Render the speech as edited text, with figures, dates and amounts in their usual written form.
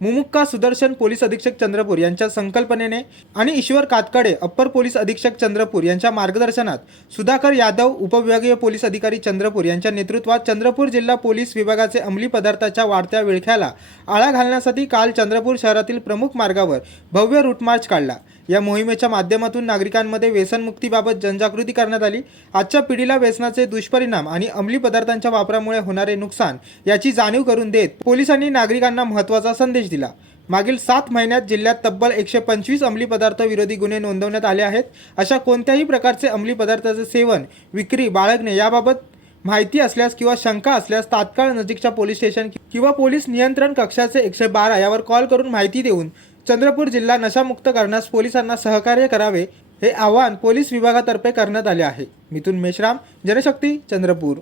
मुमुक्का Sudarshan police अधीक्षक चंद्रपूर यांच्या संकल्पनेने आणि ईश्वर कातकडे अप्पर पोलीस अधीक्षक चंद्रपूर यांच्या मार्गदर्शनात सुधाकर यादव उपविभागीय पोलीस अधिकारी चंद्रपूर यांच्या नेतृत्वात चंद्रपूर जिल्हा पोलीस विभागाचे अंमली पदार्थाच्या वाढत्या विळख्याला आळा घालण्यासाठी काल चंद्रपूर शहरातील प्रमुख मार्गावर भव्य रूट मार्च काढला। या मोहिमेच्या माध्यमातून नागरिकांमध्ये व्यसनमुक्तीबाबत जनजागृती करण्यात आली। आजच्या पिढीला व्यसनाचे दुष्परिणाम आणि अंमली पदार्थांच्या वापरामुळे होणारे नुकसान याची जाणीव करून देत पोलिसांनी नागरिकांना महत्त्वाचा संदेश दिला। मागील 7 महिन्यात जिल्ह्यात तब्बल 125 अंमली पदार्थ विरोधी गुन्हे नोंदवण्यात आले आहेत। अशा कोणत्याही प्रकारचे अंमली पदार्थाचे सेवन, विक्री, बाळगणे याबाबत माहिती असल्यास किंवा शंका असल्यास तात्काळ नजीकच्या पोलीस स्टेशन किंवा पोलीस नियंत्रण कक्षाचे 112 यावर कॉल करून माहिती देऊन चंद्रपूर जिल्हा नशामुक्त करण्यास पोलिसांना सहकार्य करावे, हे आवाहन पोलीस विभागातर्फे करण्यात आले आहे। मिथुन मेश्राम, जनशक्ती, चंद्रपूर।